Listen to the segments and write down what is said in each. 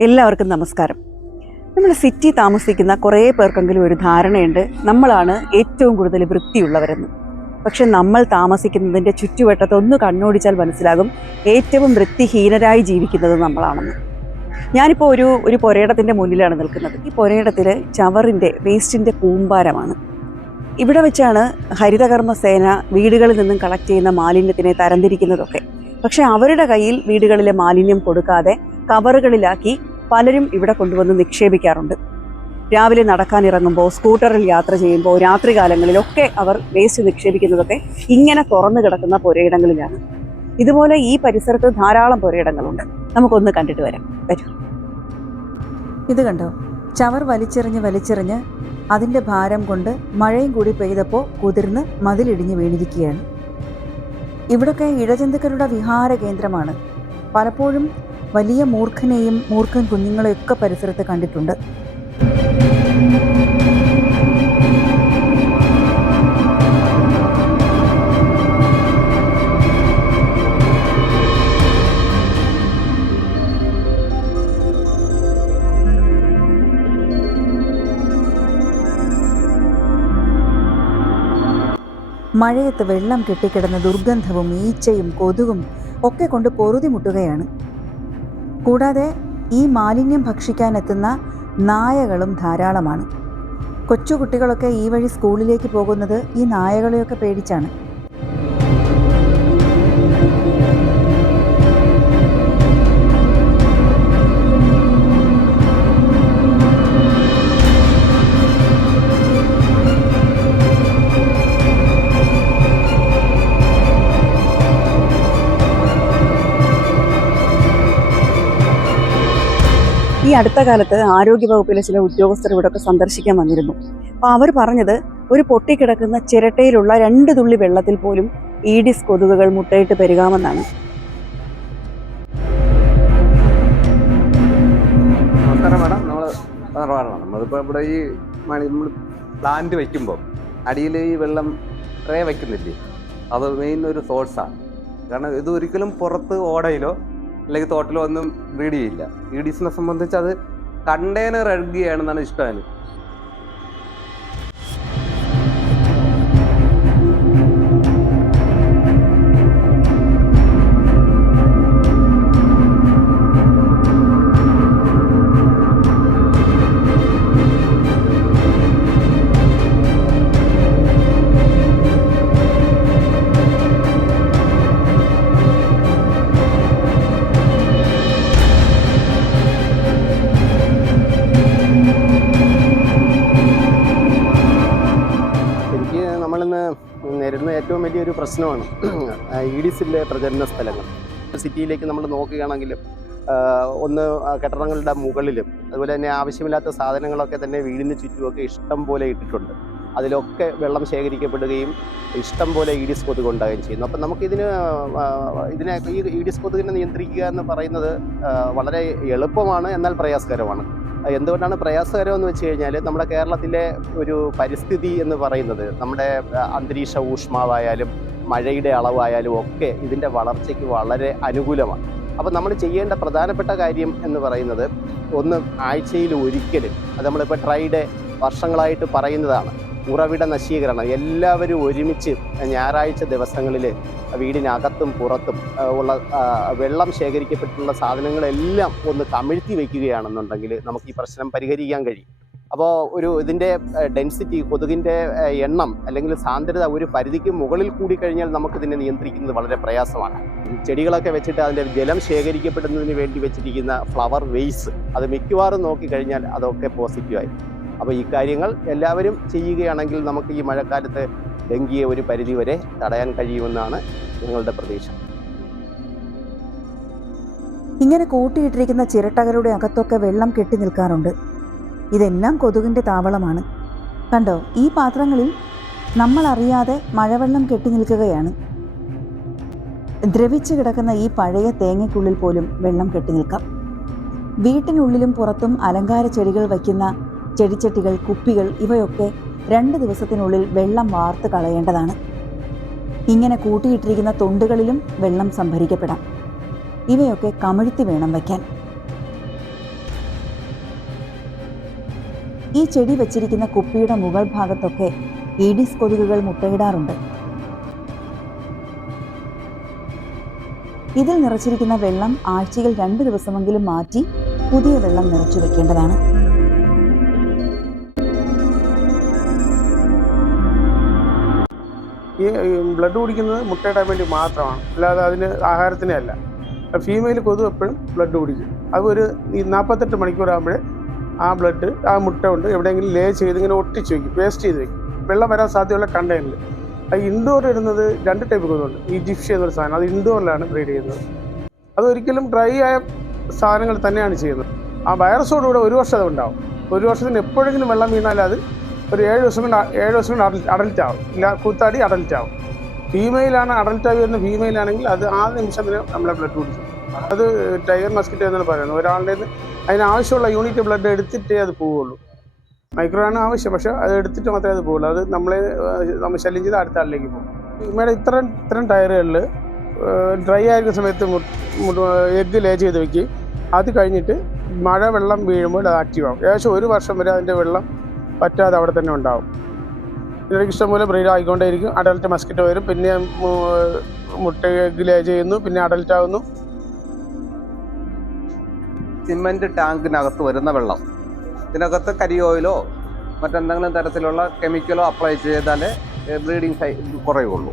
എല്ലാവർക്കും നമസ്കാരം. നമ്മൾ സിറ്റി താമസിക്കുന്ന കുറേ പേർക്കെങ്കിലും ഒരു ധാരണയുണ്ട്. നമ്മളാണ് ഏറ്റവും കൂടുതൽ വൃത്തിയുള്ളവരെന്ന്. പക്ഷെ നമ്മൾ താമസിക്കുന്നതിന്റെ ചുറ്റുവട്ടത്ത് ഒന്ന് കണ്ണോടിച്ചാൽ മനസ്സിലാകും ഏറ്റവും വൃത്തിഹീനരായി ജീവിക്കുന്നത് നമ്മളാണെന്ന്. ഞാനിപ്പോൾ ഒരു ഒരു പുരയിടത്തിന്റെ മുന്നിലാണ് നിൽക്കുന്നത്. ഈ പുരയിടത്തിൽ ചവറിന്റെ വേസ്റ്റിന്റെ കൂമ്പാരമാണ്. ഇവിടെ വെച്ചാണ് ഹരിതകർമ്മ സേന വീടുകളിൽ നിന്നും കളക്ട് ചെയ്യുന്ന മാലിന്യത്തിനെ തരംതിരിക്കുന്നതൊക്കെ. പക്ഷേ അവരുടെ കയ്യിൽ വീടുകളിലെ മാലിന്യം കൊടുക്കാതെ കവറുകളിലാക്കി പലരും ഇവിടെ കൊണ്ടുവന്ന് നിക്ഷേപിക്കാറുണ്ട്. രാവിലെ നടക്കാനിറങ്ങുമ്പോൾ സ്കൂട്ടറിൽ യാത്ര ചെയ്യുമ്പോൾ രാത്രികാലങ്ങളിലൊക്കെ അവർ വേസ്റ്റ് നിക്ഷേപിക്കുന്നതൊക്കെ ഇങ്ങനെ തുറന്നു കിടക്കുന്ന പുരയിടങ്ങളിലാണ്. ഇതുപോലെ ഈ പരിസരത്ത് ധാരാളം പുരയിടങ്ങളുണ്ട്. നമുക്കൊന്ന് കണ്ടിട്ട് വരാം. വരും. ഇത് കണ്ടോ? ചവർ വലിച്ചെറിഞ്ഞ് വലിച്ചെറിഞ്ഞ് അതിന്റെ ഭാരം കൊണ്ട് മഴയും കൂടി പെയ്തപ്പോൾ കുതിർന്ന് മതിലിടിഞ്ഞ് വീണിരിക്കുകയാണ്. ഇവിടൊക്കെ ഇഴജന്തുക്കളുടെ വിഹാര കേന്ദ്രമാണ്. പലപ്പോഴും വലിയ മൂർഖനെയും മൂർഖൻ കുഞ്ഞുങ്ങളെയൊക്കെ പരിസരത്ത് കണ്ടിട്ടുണ്ട്. മഴയത്ത് വെള്ളം കെട്ടിക്കിടന്ന ദുർഗന്ധവും ഈച്ചയും കൊതുകും ഒക്കെ കൊണ്ട് പൊറുതിമുട്ടുകയാണ് കൂടാതെ ഈ മാലിന്യം ഭക്ഷിക്കാനെത്തുന്ന നായകളും ധാരാളമാണ്. കൊച്ചുകുട്ടികളൊക്കെ ഈ വഴി സ്കൂളിലേക്ക് പോകുന്നത് ഈ നായകളെയൊക്കെ പേടിച്ചാണ്. അടുത്ത കാലത്ത് ആരോഗ്യവകുപ്പിലെ ചില ഉദ്യോഗസ്ഥർ ഇവിടെയൊക്കെ സന്ദർശിക്കാൻ വന്നിരുന്നു. അപ്പോൾ അവർ പറഞ്ഞത് ഒരു പൊട്ടിക്കിടക്കുന്ന ചിരട്ടയിലുള്ള രണ്ട് തുള്ളി വെള്ളത്തിൽ പോലും ഈഡിസ് കൊതുകുകൾ മുട്ടയിട്ട് പെരുകാമെന്നാണ്. നമ്മൾ നമ്മളിപ്പോൾ ഇവിടെ ഈ നമ്മൾ പ്ലാന്റ് വയ്ക്കുമ്പോൾ അടിയിൽ ഈ വെള്ളം ട്രേ വയ്ക്കുന്നില്ലേ അത് മെയിൻ ഒരു സോഴ്സാണ് കാരണം ഇത് ഒരിക്കലും പുറത്ത് ഓടയിലോ അല്ലെങ്കിൽ തോട്ടിലോ ഒന്നും ബ്രീഡ് ചെയ്യില്ല. ഈ ഡിസിനെ സംബന്ധിച്ച് അത് കണ്ടെയ്നർ ഇറങ്ങുകയാണെന്നാണ് ഇഷ്ടം ശരിക്ക് നേരിടുന്ന ഏറ്റവും വലിയൊരു പ്രശ്നമാണ് ഇഡിസിലെ പ്രചരണ സ്ഥലങ്ങൾ. സിറ്റിയിലേക്ക് നമ്മൾ നോക്കുകയാണെങ്കിൽ ഒന്ന് കെട്ടിടങ്ങളുടെ മുകളിലും അതുപോലെ തന്നെ ആവശ്യമില്ലാത്ത സാധനങ്ങളൊക്കെ തന്നെ വീടിന് ചുറ്റുമൊക്കെ ഇഷ്ടം പോലെ ഇട്ടിട്ടുണ്ട്. അതിലൊക്കെ വെള്ളം ശേഖരിക്കപ്പെടുകയും ഇഷ്ടം പോലെ ഇഡിസ് കൊതുക് ഉണ്ടാകുകയും ചെയ്യുന്നു. അപ്പം നമുക്കിതിന് ഇതിനെ ഈ ഇഡിസ് കൊതുകിനെ നിയന്ത്രിക്കുക എന്ന് പറയുന്നത് വളരെ എളുപ്പമാണ് എന്നാൽ പ്രയാസകരമാണ്. എന്തുകൊണ്ടാണ് പ്രയാസകരമെന്ന് വെച്ച് കഴിഞ്ഞാൽ നമ്മുടെ കേരളത്തിലെ ഒരു പരിസ്ഥിതി എന്ന് പറയുന്നത് നമ്മുടെ അന്തരീക്ഷ ഊഷ്മാവായാലും മഴയുടെ അളവായാലും ഒക്കെ ഇതിന്റെ വളർച്ചയ്ക്ക് വളരെ അനുകൂലമാണ്. അപ്പോൾ നമ്മൾ ചെയ്യേണ്ട പ്രധാനപ്പെട്ട കാര്യം എന്ന് പറയുന്നത് ഒന്ന് ആഴ്ചയിൽ ഒരിക്കലും അത് നമ്മളിപ്പോൾ ട്രൈഡേ വർഷങ്ങളായിട്ട് പറയുന്നതാണ് ഉറവിട നശീകരണം എല്ലാവരും ഒരുമിച്ച് ഞായറാഴ്ച ദിവസങ്ങളിൽ വീടിനകത്തും പുറത്തും ഉള്ള വെള്ളം ശേഖരിക്കപ്പെട്ടിട്ടുള്ള സാധനങ്ങളെല്ലാം ഒന്ന് കമിഴ്ത്തി വയ്ക്കുകയാണെന്നുണ്ടെങ്കിൽ നമുക്ക് ഈ പ്രശ്നം പരിഹരിക്കാൻ കഴിയും. അപ്പോൾ ഒരു ഇതിന്റെ ഡെൻസിറ്റി കൊതുകിന്റെ എണ്ണം അല്ലെങ്കിൽ സാന്ദ്രത ഒരു പരിധിക്ക് മുകളിൽ കൂടി കഴിഞ്ഞാൽ നമുക്കിതിനെ നിയന്ത്രിക്കുന്നത് വളരെ പ്രയാസമാണ്. ചെടികളൊക്കെ വെച്ചിട്ട് അതിന്റെ ജലം ശേഖരിക്കപ്പെടുന്നതിന് വേണ്ടി വെച്ചിരിക്കുന്ന ഫ്ലവർ വെയ്സ് അത് മിക്കവാറും നോക്കിക്കഴിഞ്ഞാൽ അതൊക്കെ പോസിറ്റീവായി അപ്പോൾ ഈ കാര്യങ്ങൾ എല്ലാവരും ചെയ്യുകയാണെങ്കിൽ നമുക്ക് ഈ മഴക്കാലത്ത് ഡെങ്കിയെ ഒരു പരിധി വരെ തടയാൻ കഴിയുമെന്നാണ് ഞങ്ങളുടെ പ്രതീക്ഷ. ഇങ്ങനെ കൂട്ടിയിട്ടിരിക്കുന്ന ചിരട്ടകളുടെ അകത്തൊക്കെ വെള്ളം കെട്ടി നിൽക്കാറുണ്ട്. ഇതെല്ലാം കൊതുകിന്റെ താവളമാണ്. കണ്ടോ ഈ പാത്രങ്ങളിൽ നമ്മൾ അറിയാതെ മഴവെള്ളം കെട്ടി നിൽക്കുകയാണ്. ദ്രവിച്ചു കിടക്കുന്ന ഈ പഴയ തേങ്ങയ്ക്കുള്ളിൽ പോലും വെള്ളം കെട്ടി നിൽക്കാം. വീട്ടിനുള്ളിലും പുറത്തും അലങ്കാര ചെടികൾ വയ്ക്കുന്ന ചെടിച്ചട്ടികൾ കുപ്പികൾ ഇവയൊക്കെ രണ്ട് ദിവസത്തിനുള്ളിൽ വെള്ളം വാർത്ത് കളയേണ്ടതാണ്. ഇങ്ങനെ കൂട്ടിയിട്ടിരിക്കുന്ന തൊണ്ടുകളിലും വെള്ളം സംഭരിക്കപ്പെടാം. ഇവയൊക്കെ കമിഴ്ത്തി വേണം വയ്ക്കാൻ. ഈ ചെടി വച്ചിരിക്കുന്ന കുപ്പിയുടെ മുകൾ ഭാഗത്തൊക്കെ ഈഡിസ് കൊതുകുകൾ മുട്ടയിടാറുണ്ട്. ഇതിൽ നിറച്ചിരിക്കുന്ന വെള്ളം ആഴ്ചയിൽ രണ്ട് ദിവസമെങ്കിലും മാറ്റി പുതിയ വെള്ളം നിറച്ചു വെക്കേണ്ടതാണ് ഈ ബ്ലഡ് കുടിക്കുന്നത് മുട്ടയിടാൻ വേണ്ടി മാത്രമാണ്. അല്ലാതെ അതിന് ആഹാരത്തിനെ അല്ല. ഫീമെയിൽ കൊതു എപ്പോഴും ബ്ലഡ് കുടിക്കും. അത് ഒരു ഈ നാൽപ്പത്തെട്ട് മണിക്കൂറാകുമ്പോഴേ ആ ബ്ലഡ് ആ മുട്ട കൊണ്ട് എവിടെയെങ്കിലും ലേ ചെയ്ത് ഇങ്ങനെ ഒട്ടിച്ച് വയ്ക്കും പേസ്റ്റ് ചെയ്ത് വയ്ക്കും വെള്ളം വരാൻ സാധ്യതയുള്ള കണ്ടെയ്നർ അത് ഇൻഡോർ ഇടുന്നത് രണ്ട് ടൈപ്പ് കൊതുണ്ട് ഈ എന്നൊരു സാധനം അത് ഇൻഡോറിലാണ് ബ്രീഡ് ചെയ്യുന്നത്. അതൊരിക്കലും ഡ്രൈ ആയ സാധനങ്ങൾ തന്നെയാണ് ചെയ്യുന്നത്. ആ വൈറസോടുകൂടെ ഒരു വർഷം അത് ഉണ്ടാവും. ഒരു വർഷത്തിന് എപ്പോഴെങ്കിലും വെള്ളം വീണാൽ അത് ഒരു ഏഴ് ദിവസം കൊണ്ട് ഏഴ് ദിവസം കൊണ്ട് അഡൽറ്റ് അഡൽറ്റ് ആവും. ഇല്ല കൂത്താടി അഡൽറ്റ് ആവും. ഫീമെയിലാണ് അഡൽറ്റ് ആയി ഫീമെയിൽ ആണെങ്കിൽ അത് ആ നിമിഷം തന്നെ നമ്മളെ ബ്ലഡ് കൊടുക്കും. അത് ടൈഗർ മസ്കിറ്റ് എന്നാണ് പറയുന്നത്. ഒരാളുടെ അതിനാവശ്യമുള്ള യൂണിറ്റ് ബ്ലഡ് എടുത്തിട്ടേ അത് പോവുള്ളൂ. മൈക്രോയാണ് ആവശ്യം പക്ഷേ അത് എടുത്തിട്ട് മാത്രമേ അത് പോവുള്ളൂ. അത് നമ്മളെ നമ്മൾ ശല്യം ചെയ്ത് അടുത്ത ആളിലേക്ക് പോകും. മേഡം ഇത്തരം ഇത്തരം ടയറുകളിൽ ഡ്രൈ ആയിരിക്കുന്ന സമയത്ത് എഗ്ഗ് ലേ ചെയ്ത് വെക്കുകയും അത് കഴിഞ്ഞിട്ട് മഴ വെള്ളം വീഴുമ്പോൾ അത് ആക്റ്റീവ് ആവും. ഏകദേശം ഒരു വർഷം വരെ അതിന്റെ വെള്ളം പറ്റാതെ അവിടെ തന്നെ ഉണ്ടാവും. ഇതിലേക്ക് ഇഷ്ടംപോലെ ബ്രീഡ് ആയിക്കൊണ്ടേയിരിക്കും. അഡൽട്ട് മസ്കിറ്റ് വരും. പിന്നെ മുട്ട എഗ്ഗ് ചെയ്യുന്നു. പിന്നെ അഡൽട്ട് ആകുന്നു സിമന്റ് ടാങ്കിനകത്ത് വരുന്ന വെള്ളം. ഇതിനകത്ത് കരി ഓയിലോ മറ്റെന്തെങ്കിലും തരത്തിലുള്ള കെമിക്കലോ അപ്ലൈ ചെയ്താലേ ബ്രീഡിങ് കുറയുള്ളൂ.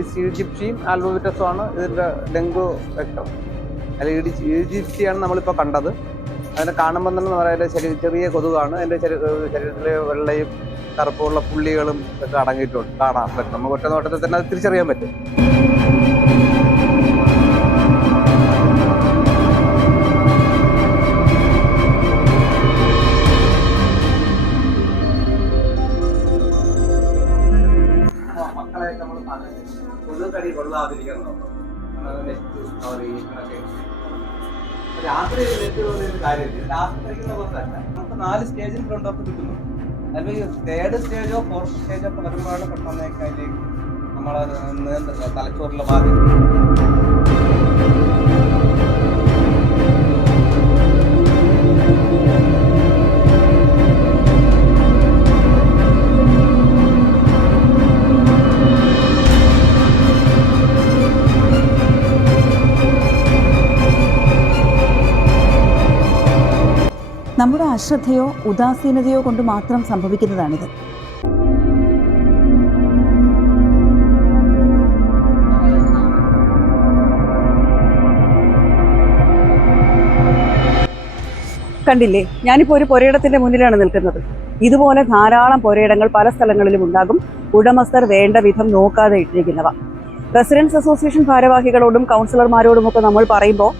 ഇഡിസ് ഈജിപ്ഷ്യയും ആണ് ഇതിന്റെ ഡെങ്കു വെക്ടർ അല്ലെങ്കിൽ ഇഡിസ് ഈജിപ്സിയാണ് നമ്മളിപ്പോൾ കണ്ടത്. അതിനെ കാണുമ്പോൾ തന്നെ പറയുന്നത് ശരീര ചെറിയ കൊതുകാണ്. അതിന്റെ ശരീ- ശരീരത്തിലെ വെള്ളയും കറുപ്പുള്ള പുള്ളികളും ഒക്കെ അടങ്ങിയിട്ടുണ്ട്. കാണാൻ പറ്റും. നമുക്ക് ഒറ്റ നോട്ടത്തിൽ തന്നെ അത് തിരിച്ചറിയാൻ പറ്റും. രാത്രി നെറ്റ് ഒരു കാര്യമില്ല. രാത്രി കഴിക്കുന്ന പോലല്ല. നമുക്ക് നാല് സ്റ്റേജിൽ ഫ്രണ്ട് ഓഫ് കിട്ടുന്നു. അല്ലെങ്കിൽ തേർഡ് സ്റ്റേജോ ഫോർത്ത് സ്റ്റേജോ ഒക്കെ വരുമ്പോഴാണ് പെട്ടെന്ന് അതിലേക്ക് നമ്മളെ തലച്ചോറിലെ ബാധി. നമ്മുടെ അശ്രദ്ധയോ ഉദാസീനതയോ കൊണ്ട് മാത്രം സംഭവിക്കുന്നതാണിത്. കണ്ടില്ലേ? ഞാനിപ്പോൾ ഒരു പുരയിടത്തിന്റെ മുന്നിലാണ് നിൽക്കുന്നത്. ഇതുപോലെ ധാരാളം പുരയിടങ്ങൾ പല സ്ഥലങ്ങളിലും ഉണ്ടാകും. ഉടമസ്ഥർ വേണ്ട വിധം നോക്കാതെ ഇട്ടിരിക്കുന്നവ. റെസിഡൻസ് അസോസിയേഷൻ ഭാരവാഹികളോടും കൗൺസിലർമാരോടുമൊക്കെ നമ്മൾ പറയുമ്പോൾ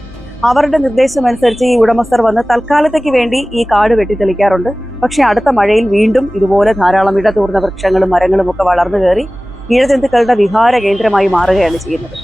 അവരുടെ നിർദ്ദേശമനുസരിച്ച് ഈ ഉടമസ്ഥർ വന്ന് തൽക്കാലത്തേക്ക് വേണ്ടി ഈ കാട് വെട്ടിത്തെളിക്കാറുണ്ട് പക്ഷേ അടുത്ത മഴയിൽ വീണ്ടും ഇതുപോലെ ധാരാളം ഇടതൂർന്ന വൃക്ഷങ്ങളും മരങ്ങളും ഒക്കെ വളർന്നു കയറി ഇഴജന്തുക്കളുടെ വിഹാര കേന്ദ്രമായി മാറുകയാണ് ചെയ്യുന്നത്.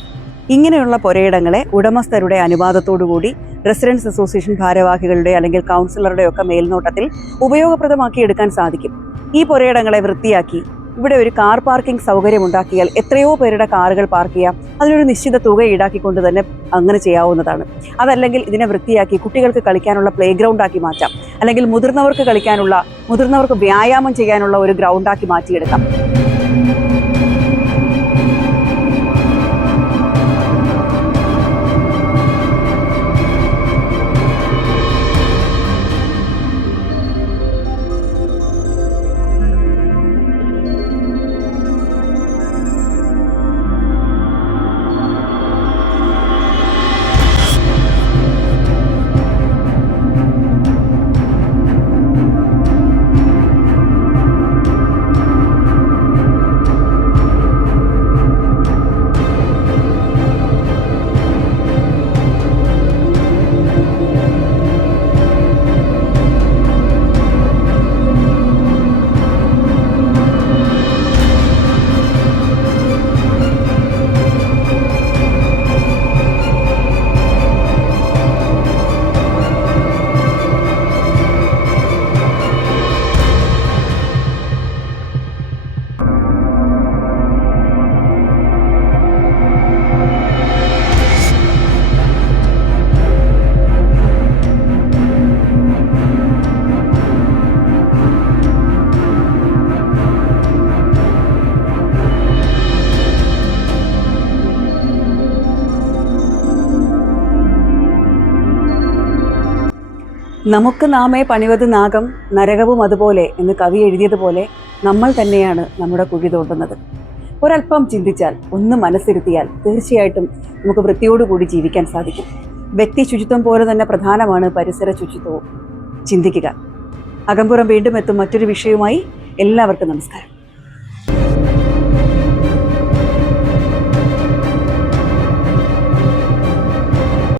ഇങ്ങനെയുള്ള പുരയിടങ്ങളെ ഉടമസ്ഥരുടെ അനുവാദത്തോടുകൂടി റെസിഡൻസ് അസോസിയേഷൻ ഭാരവാഹികളുടെ അല്ലെങ്കിൽ കൗൺസിലറുടെ ഒക്കെ മേൽനോട്ടത്തിൽ ഉപയോഗപ്രദമാക്കി എടുക്കാൻ സാധിക്കും. ഈ പുരയിടങ്ങളെ വൃത്തിയാക്കി ഇവിടെ ഒരു കാർ പാർക്കിംഗ് സൗകര്യം ഉണ്ടാക്കിയാൽ എത്രയോ പേരുടെ കാറുകൾ പാർക്ക് ചെയ്യാം. അതിനൊരു നിശ്ചിത തുക ഈടാക്കിക്കൊണ്ട് തന്നെ അങ്ങനെ ചെയ്യാവുന്നതാണ്. അതല്ലെങ്കിൽ ഇതിനെ വൃത്തിയാക്കി കുട്ടികൾക്ക് കളിക്കാനുള്ള പ്ലേ ഗ്രൗണ്ട് ആക്കി മാറ്റാം. അല്ലെങ്കിൽ മുതിർന്നവർക്ക് കളിക്കാനുള്ള മുതിർന്നവർക്ക് വ്യായാമം ചെയ്യാനുള്ള ഒരു ഗ്രൗണ്ടാക്കി മാറ്റിയെടുക്കാം. നമുക്ക് നാമേ പണിവത് നാഗം നരകവും അതുപോലെ എന്ന് കവി എഴുതിയതുപോലെ നമ്മൾ തന്നെയാണ് നമ്മുടെ കുഴി തോണ്ടുന്നത്. ഒരല്പം ചിന്തിച്ചാൽ ഒന്ന് മനസ്സിരുത്തിയാൽ തീർച്ചയായിട്ടും നമുക്ക് വൃത്തിയോടുകൂടി ജീവിക്കാൻ സാധിക്കും. വ്യക്തി ശുചിത്വം പോലെ തന്നെ പ്രധാനമാണ് പരിസര ശുചിത്വവും. ചിന്തിക്കുക. അകമ്പുറം വീണ്ടും എത്തും മറ്റൊരു വിഷയവുമായി എല്ലാവർക്കും നമസ്കാരം.